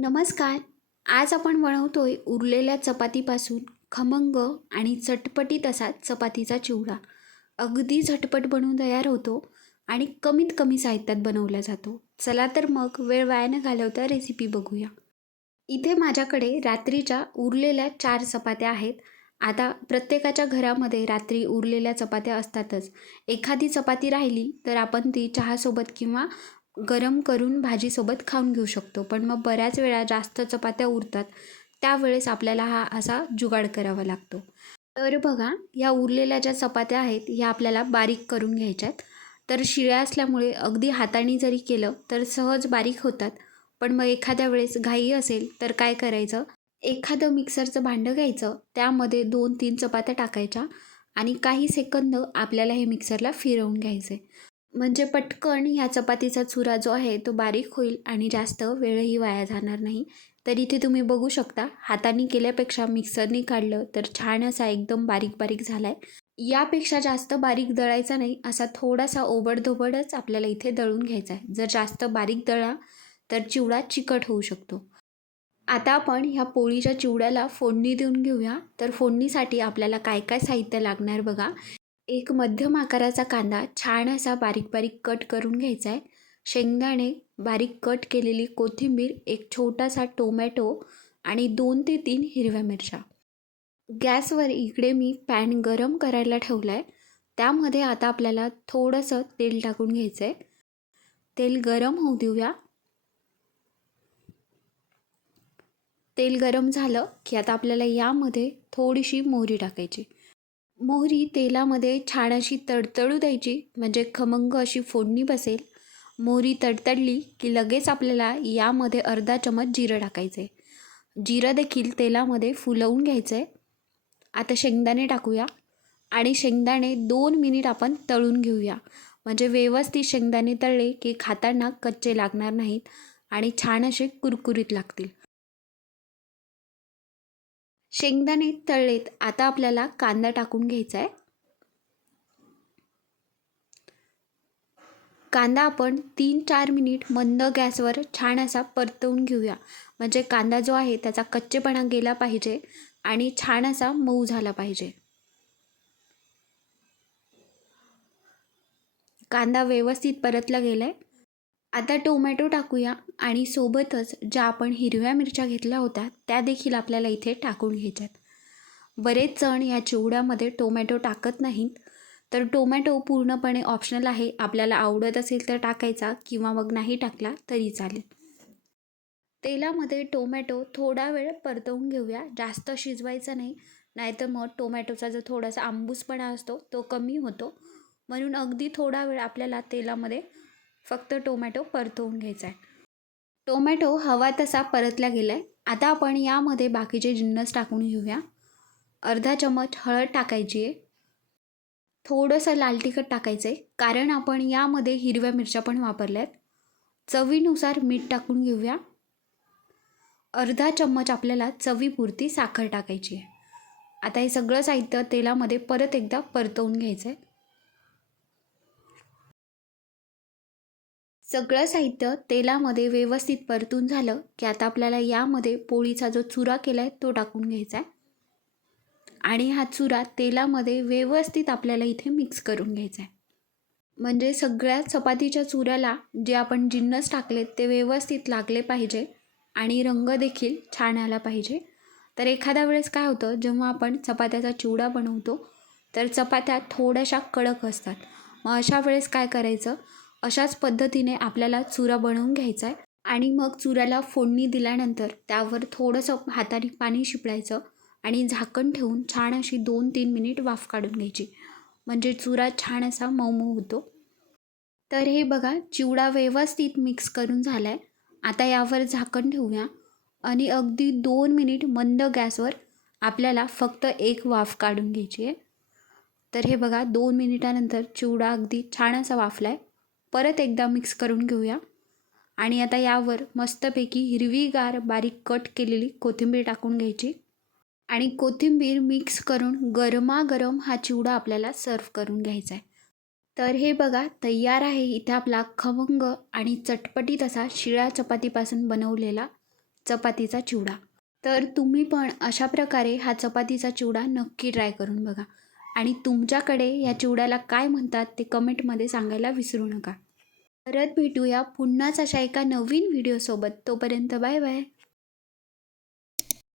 नमस्कार. आज आपण बनवतोय उरलेल्या चपातीपासून खमंग आणि चटपटीत असा चपातीचा चिवडा. अगदी झटपट बनवून तयार होतो आणि कमीत कमी साहित्यात बनवला जातो. चला तर मग वेळ वायानं घालवता रेसिपी बघूया. इथे माझ्याकडे रात्रीच्या उरलेल्या चार चपात्या आहेत. आता प्रत्येकाच्या घरामध्ये रात्री उरलेल्या चपात्या असतातच. एखादी चपाती राहिली तर आपण ती चहासोबत किंवा गरम करून भाजीसोबत खाऊन घेऊ शकतो. पण मग बऱ्याच वेळा जास्त चपात्या उरतात. त्यावेळेस आपल्याला हा असा जुगाड करावा लागतो. तर बघा या उरलेल्या ज्या चपात्या आहेत ह्या आपल्याला बारीक करून घ्यायच्यात. तर शिळ्या असल्यामुळे अगदी हाताने जरी केलं तर सहज बारीक होतात. पण मग एखाद्या वेळेस घाई असेल तर काय करायचं? एखादं मिक्सरचं भांडं घ्यायचं. त्यामध्ये दोन तीन चपात्या टाकायच्या आणि काही सेकंद आपल्याला हे मिक्सरला फिरवून घ्यायचे. म्हणजे पटकन ह्या चपातीचा चुरा जो आहे तो बारीक होईल आणि जास्त वेळही वाया जाणार नाही. तर इथे तुम्ही बघू शकता हाताने केल्यापेक्षा मिक्सरने काढलं तर छान असा एकदम बारीक बारीक झाला आहे यापेक्षा जास्त बारीक दळायचा नाही असा थोडासा ओबडधोबडच आपल्याला इथे दळून घ्यायचा आहे. जर जास्त बारीक दळा तर चिवडा चिकट होऊ शकतो. आता आपण ह्या पोळीच्या चिवड्याला फोडणी देऊन घेऊया. तर फोडणीसाठी आपल्याला काय काय साहित्य लागणार बघा. एक मध्यम आकाराचा कांदा छान असा बारीक बारीक कट करून घ्यायचा आहे. शेंगदाणे बारीक कट केलेली कोथिंबीर एक छोटासा टोमॅटो आणि दोन ते तीन हिरव्या मिरच्या. गॅसवर इकडे मी पॅन गरम करायला ठेवला आहे त्यामध्ये आता आपल्याला थोडंसं तेल टाकून घ्यायचं आहे तेल गरम होऊ देऊया. तेल गरम झालं की आता आपल्याला यामध्ये थोडीशी मोहरी टाकायची. मोहरी तेलामध्ये छान अशी तडतडू द्यायची म्हणजे खमंग अशी फोडणी बसेल. मोहरी तडतडली की लगेच आपल्याला यामध्ये अर्धा चमच जिरं टाकायचं आहे जिरं देखील तेलामध्ये फुलवून घ्यायचं आहे आता शेंगदाणे टाकूया. आणि शेंगदाणे दोन मिनिट आपण तळून घेऊया. म्हणजे व्यवस्थित शेंगदाणे तळले की खाताना कच्चे लागणार नाहीत आणि छान असे कुरकुरीत लागतील. शेंगदाणे तळलेत. आता आपल्याला कांदा टाकून घ्यायचा आहे कांदा आपण तीन चार मिनिट मंद गॅसवर छान असा परतवून घेऊया. म्हणजे कांदा जो आहे त्याचा कच्चेपणा गेला पाहिजे आणि छान असा मऊ झाला पाहिजे. कांदा व्यवस्थित परतला गेला आहे आता टोमॅटो टाकूया आणि सोबतच ज्या आपण हिरव्या मिरच्या घेतल्या होत्या त्या देखील आपल्याला इथे टाकून घ्यायच्यात. बरेच जण या चिवड्यामध्ये टोमॅटो टाकत नाहीत. तर टोमॅटो पूर्णपणे ऑप्शनल आहे. आपल्याला आवडत असेल तर टाकायचा किंवा मग नाही टाकला तरी चालेल. तेलामध्ये टोमॅटो थोडा वेळ परतवून घेऊया. जास्त शिजवायचा नाही. नाहीतर मग टोमॅटोचा जो थोडासा आंबूसपणा असतो तो कमी होतो. म्हणून अगदी थोडा वेळ आपल्याला तेलामध्ये फक्त टोमॅटो परतवून घ्यायचा आहे टोमॅटो हवा तसा परतला गेला आहे आता आपण यामध्ये बाकीचे जिन्नस टाकून घेऊया. अर्धा चमच हळद टाकायची आहे. थोडंसं लाल तिखट टाकायचं आहे कारण आपण यामध्ये हिरव्या मिरच्या पण वापरल्या आहेत चवीनुसार मीठ टाकून घेऊया. अर्धा चम्मच आपल्याला चवीपुरती साखर टाकायची आहे. आता हे सगळं साहित्य तेलामध्ये परत एकदा परतवून घ्यायचं आहे सगळं साहित्य तेलामध्ये व्यवस्थित परतून झालं की आता आपल्याला यामध्ये पोळीचा जो चुरा केला आहे तो टाकून घ्यायचा आहे आणि हा चुरा तेलामध्ये व्यवस्थित आपल्याला इथे मिक्स करून घ्यायचा आहे म्हणजे सगळ्या चपातीच्या चुऱ्याला जे आपण जिन्नस टाकलेत ते व्यवस्थित लागले पाहिजे आणि रंग देखील छान आला पाहिजे. तर एखाद्या वेळेस काय होतं जेव्हा आपण चपात्याचा चिवडा बनवतो तर चपात्या थोड्याशा कडक असतात. मग अशा वेळेस काय करायचं अशाच पद्धतीने आपल्याला चुरा बनवून घ्यायचा आहे आणि मग चुऱ्याला फोडणी दिल्यानंतर त्यावर थोडंसं हाताने पाणी शिपडायचं आणि झाकण ठेवून छान अशी दोन तीन मिनिट वाफ काढून घ्यायची. म्हणजे चुरा छान असा मऊ मऊ होतो. तर हे बघा चिवडा व्यवस्थित मिक्स करून झाला आहे आता यावर झाकण ठेवूया. आणि अगदी दोन मिनिट मंद गॅसवर आपल्याला फक्त एक वाफ काढून घ्यायची आहे तर हे बघा दोन मिनिटानंतर चिवडा अगदी छान असा वाफला आहे परत एकदा मिक्स करून घेऊया. आणि आता यावर मस्तपैकी हिरवीगार बारीक कट केलेली कोथिंबीर टाकून घ्यायची. आणि कोथिंबीर मिक्स करून गरमागरम हा चिवडा आपल्याला सर्व करून घ्यायचा आहे. तर हे बघा तयार आहे इथे आपला खमंग आणि चटपटीत असा शिळ्या चपातीपासून बनवलेला चपातीचा चिवडा. तर तुम्ही पण अशा प्रकारे हा चपातीचा चिवडा नक्की ट्राय करून बघा. आणि तुमच्याकडे या चिवड्याला काय म्हणतात ते कमेंटमध्ये सांगायला विसरू नका. परत भेटूया पुन्हाच अशा एका नवीन व्हिडिओसोबत तोपर्यंत बाय बाय.